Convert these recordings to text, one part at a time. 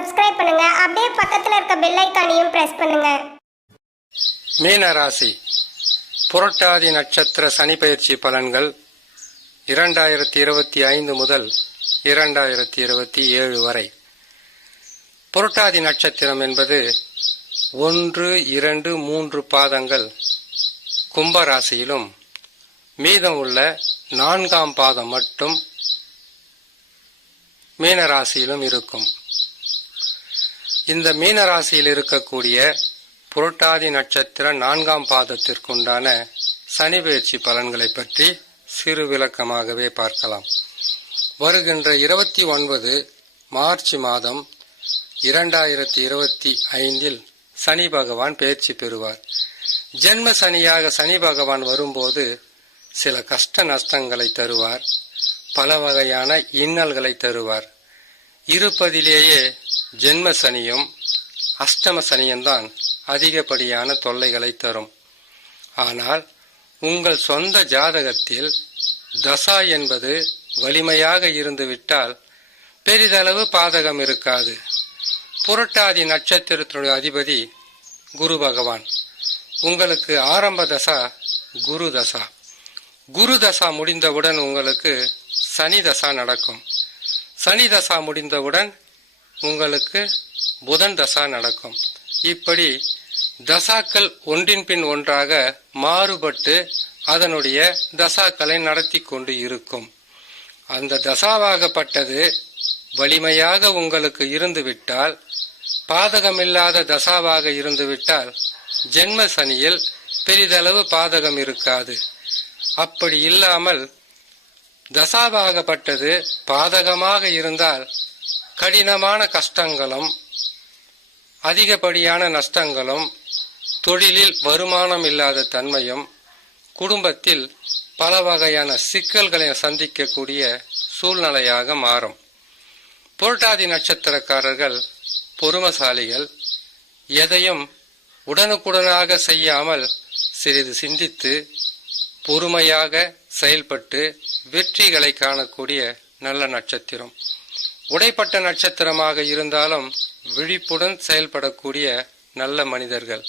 Subscribe பண்ணுங்க. அப்படியே பக்கத்துல இருக்க பெல் ஐகானையும் பிரஸ் பண்ணுங்க. மீன ராசி புரட்டாதி நட்சத்திர சனி பயிற்சி பலன்கள் 2025 முதல் 2027 வரை. புரட்டாதி நட்சத்திரம் என்பது 1, 2, 3 பாதங்கள் கும்பராசியிலும் மீதம் உள்ள 4ஆம் பாதம் மட்டும் மீனராசியிலும் இருக்கும். இந்த மீனராசியில் இருக்கக்கூடிய புரட்டாதி நட்சத்திர 4ஆம் பாதத்திற்குண்டான சனி பயிற்சி பலன்களை பற்றி சிறு விளக்கமாகவே பார்க்கலாம். வருகின்ற 29 மார்ச் மாதம் 2025 சனி பகவான் பயிற்சி பெறுவார். ஜென்ம சனியாக சனி பகவான் வரும்போது சில கஷ்ட நஷ்டங்களை தருவார், பல வகையான இன்னல்களை தருவார். இருப்பதிலேயே ஜென்ம சனியும் அஷ்டம சனியும் தான் அதிகப்படியான தொல்லைகளை தரும். ஆனால் உங்கள் சொந்த ஜாதகத்தில் தசா என்பது வலிமையாக இருந்துவிட்டால் பெரிதளவு பாதகம் இருக்காது. புரட்டாதி நட்சத்திரத்தினுடைய அதிபதி குரு பகவான். உங்களுக்கு ஆரம்ப தசா குரு தசா. குரு தசா முடிந்தவுடன் உங்களுக்கு சனி தசா நடக்கும். சனி தசா முடிந்தவுடன் உங்களுக்கு புதன் தசா நடக்கும். இப்படி தசாக்கள் ஒன்றின் பின் ஒன்றாக மாறுபட்டு அதனுடைய தசாக்களை நடத்தி கொண்டு இருக்கும். அந்த தசாவாகப்பட்டது வலிமையாக உங்களுக்கு இருந்துவிட்டால், பாதகமில்லாத தசாவாக இருந்துவிட்டால் ஜென்ம சனியில் பெரிதளவு பாதகம் இருக்காது. அப்படி இல்லாமல் தசாவாகப்பட்டது பாதகமாக இருந்தால் கடினமான கஷ்டங்களும் அதிகப்படியான நஷ்டங்களும், தொழிலில் வருமானம் இல்லாத தன்மையும், குடும்பத்தில் பல வகையான சிக்கல்களை சந்திக்கக்கூடிய சூழ்நிலையாக மாறும். புரட்டாதி நட்சத்திரக்காரர்கள் பொறுமைசாலிகள். எதையும் உடனுக்குடனாக செய்யாமல் சிறிது சிந்தித்து பொறுமையாக செயல்பட்டு வெற்றிகளை காணக்கூடிய நல்ல நட்சத்திரம். உடைப்பட்ட நட்சத்திரமாக இருந்தாலும் விழிப்புடன் செயல்படக்கூடிய நல்ல மனிதர்கள்.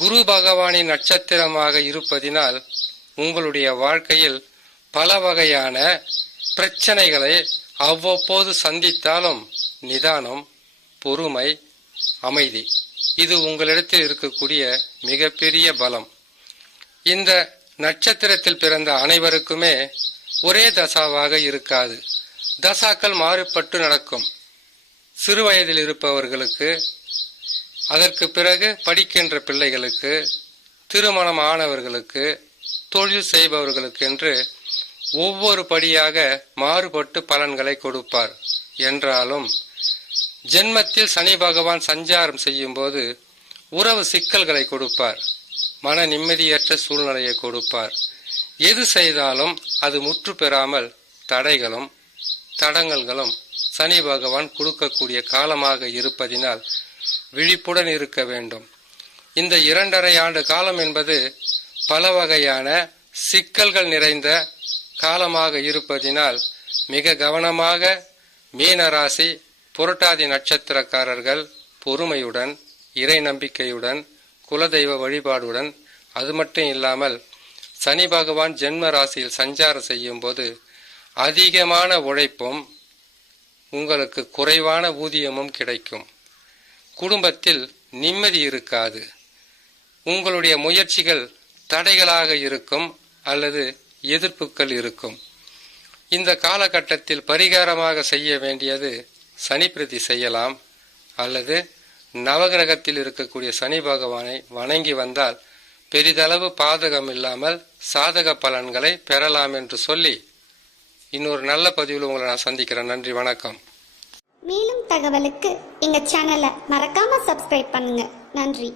குரு பகவானின் நட்சத்திரமாக இருப்பதினால் உங்களுடைய வாழ்க்கையில் பல வகையான பிரச்சனைகளை அவ்வப்போது சந்தித்தாலும் நிதானம், பொறுமை, அமைதி இது உங்களிடத்தில் இருக்கக்கூடிய மிகப்பெரிய பலம். இந்த நட்சத்திரத்தில் பிறந்த அனைவருக்குமே ஒரே தசாவாக இருக்காது. தசாக்கள் மாறுபட்டு நடக்கும். சிறு வயதில் இருப்பவர்களுக்கு, அதற்கு பிறகு படிக்கின்ற பிள்ளைகளுக்கு, திருமணம் ஆனவர்களுக்கு, தொழில் செய்பவர்களுக்கு என்று ஒவ்வொரு படியாக மாறுபட்டு பலன்களை கொடுப்பார். என்றாலும் ஜென்மத்தில் சனி பகவான் சஞ்சாரம் செய்யும் போது உறவு சிக்கல்களை கொடுப்பார், மன நிம்மதியற்ற சூழ்நிலையை கொடுப்பார். எது செய்தாலும் அது முற்று பெறாமல் தடைகளும் தடங்கல்களும் சனி பகவான் கொடுக்கக்கூடிய காலமாக இருப்பதினால் விழிப்புடன் இருக்க வேண்டும். இந்த 2.5 ஆண்டு காலம் என்பது பல வகையான சிக்கல்கள் நிறைந்த காலமாக இருப்பதினால் மிக கவனமாக மீனராசி புரட்டாதி நட்சத்திரக்காரர்கள் பொறுமையுடன், இறை நம்பிக்கையுடன், குலதெய்வ வழிபாடுடன், அது மட்டும் இல்லாமல் சனி பகவான் ஜென்ம ராசியில் சஞ்சாரம் செய்யும் போது அதிகமான உழைப்பும் உங்களுக்கு குறைவான ஊதியமும் கிடைக்கும். குடும்பத்தில் நிம்மதி இருக்காது. உங்களுடைய முயற்சிகள் தடைகளாக இருக்கும் அல்லது எதிர்ப்புகள் இருக்கும். இந்த காலகட்டத்தில் பரிகாரமாக செய்ய வேண்டியது சனி பிரதி செய்யலாம் அல்லது நவகிரகத்தில் இருக்கக்கூடிய சனி பகவானை வணங்கி வந்தால் பெரிதளவு பாதகம் இல்லாமல் சாதக பலன்களை பெறலாம் என்று சொல்லி இன்னொரு நல்ல பதிவில் உங்களை நான் சந்திக்கிறேன். நன்றி, வணக்கம். மேலும் தகவலுக்கு எங்க சேனலை மறக்காம சப்ஸ்கிரைப் பண்ணுங்க. நன்றி.